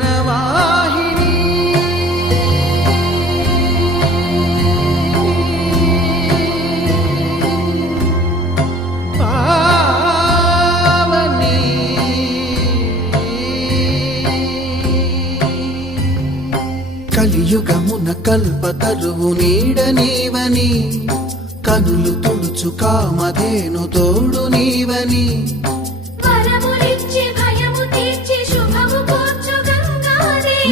జీవనవాహిని పావని కలియుగమున కల్పతరువు నీడ నీవని కనులు తుడుచు కామధేను తోడు నీవని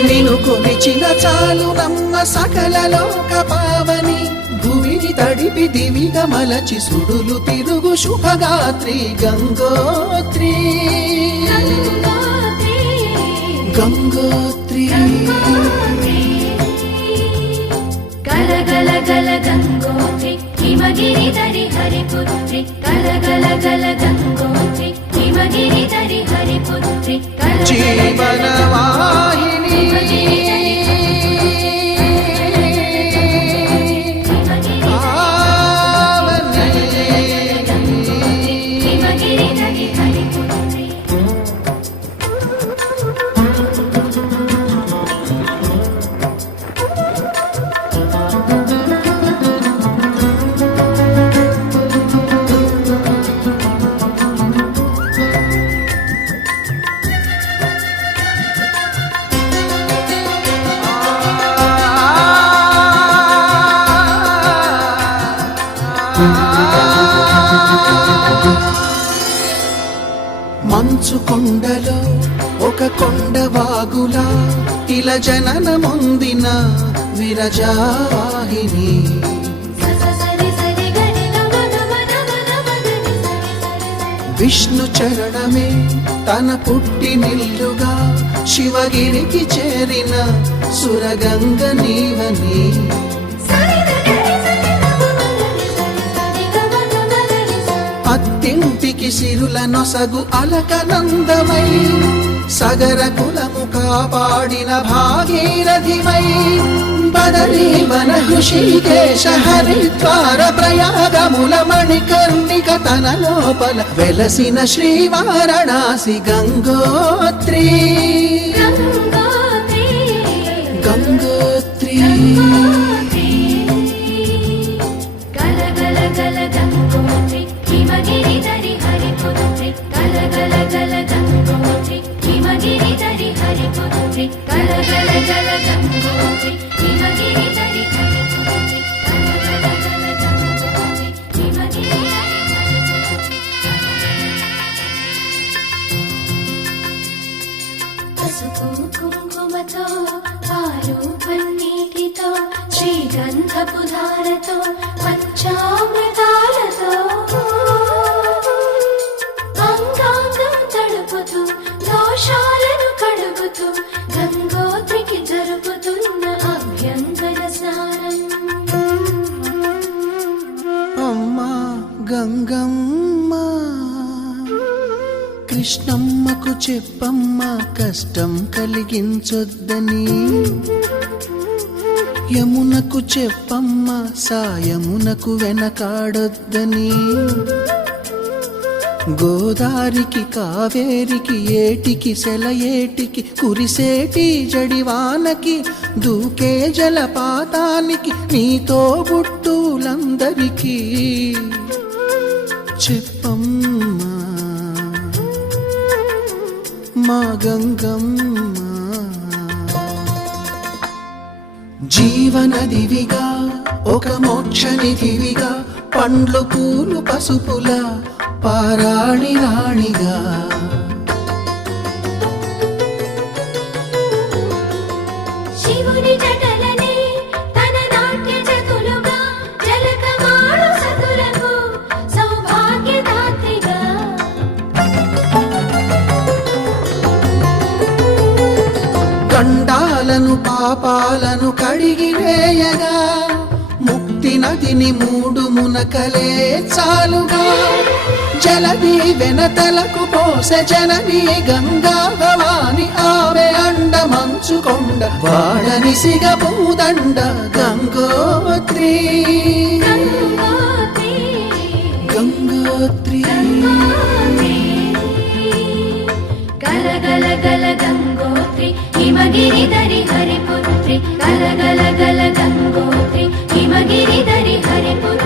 నిను కొలిచిన చాలు నమ్మ సకల లోక పావని భూమిని తడిపి దివిగా మలచి సుడులు తిరుగు శుభగాత్రి గంగోత్రి గంగోత్రి గల గల గల గంగోత్రి హిమగిరి దరి హరిపుత్రి గల గల గల గంగోత్రి హిమగిరి దరి హరిపుత్రి జీవనవాహిని మంచు కొండలో ఒక కొండ వాగులా ఇలా జననమొందిన విరజావాహిని విష్ణు చరణమే తన పుట్టినిల్లుగా శివగిరికి చేరిన సురగంగ నీవని అత్తింటికి సిరుల నొసగు అలకనందమై సగర కులము కాపాడిన భాగీరథిమై బదరీవన హృషికేశ హరిద్వార ప్రయాగముల మణికర్ణిక తన లోపల వెలసిన శ్రీవారణాసి గంగోత్రి గంగోత్రి గల గల గల గంగోత్రి హిమగిరి దరి హరిపుత్రి గల గల గల గంగోత్రి హిమగిరి దరి హరిపుత్రి గల గల గల గంగోత్రి హిమగిరి దరి హరిపుత్రి గల గల గల గంగోత్రి హిమగిరి దరి హరిపుత్రి పసుపు కుంకుమతో పాలు పన్నీటితో శ్రీగంధపు ధారతో పంచామృతాలతో అంగాంగం తడుపుతూ దోషాలను కడుగుతూ గంగోత్రికి జరుపుతున్న అభ్యంగన స్నానం అమ్మా గంగమ్మ కృష్ణమ్మకు చెప్పమ్మా కష్టం కలిగించొద్దని యమునకు చెప్పమ్మా సాయమునకు వెనకాడొద్దని గోదారికి కావేరికి ఏటికి సెలయేటికి కురిసేటి జడివానకి దూకే జలపాతానికి నీతో బుట్టులందరికీ చెప్పమ్మా మా గంగమ్మ జీవనదివిగా ఒక మోక్షనిధివిగా పండ్లు పూలు పసుపుల పారాణి రాణిగా శివుని జటలనే తన నాట్య చతులుగా జలకమాడు సతులకు సౌభాగ్యదాత్రిగా గండాలను పాపాలను కడిగివేయగా ముక్తి నదిని మూడు మునకలే చాలుగా జలది వెనతలకు పోసె జనని గంగా భవాని ఆమె అండ మంచుకొండ వాడని సిగ పూదండ గంగోత్రి గంగోత్రి గంగోత్రి గల గల గల గంగోత్రి హిమగిరిధరి హరిపుత్రి గల గల గల గంగోత్రి హిమగిరిధరి హరిపుత్రి